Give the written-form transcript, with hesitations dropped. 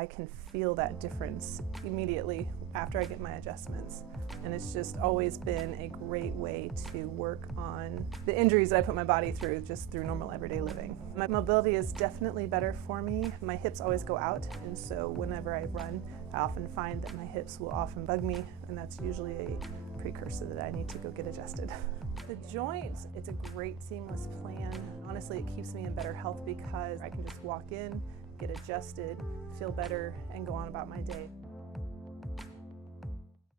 I can feel that difference immediately after I get my adjustments. And it's just always been a great way to work on the injuries that I put my body through just through normal everyday living. My mobility is definitely better for me. My hips always go out, and so whenever I run, I often find that my hips will often bug me, and that's usually a precursor that I need to go get adjusted. The joints, it's a great seamless plan. Honestly, it keeps me in better health because I can just walk in, get adjusted, feel better, and go on about my day.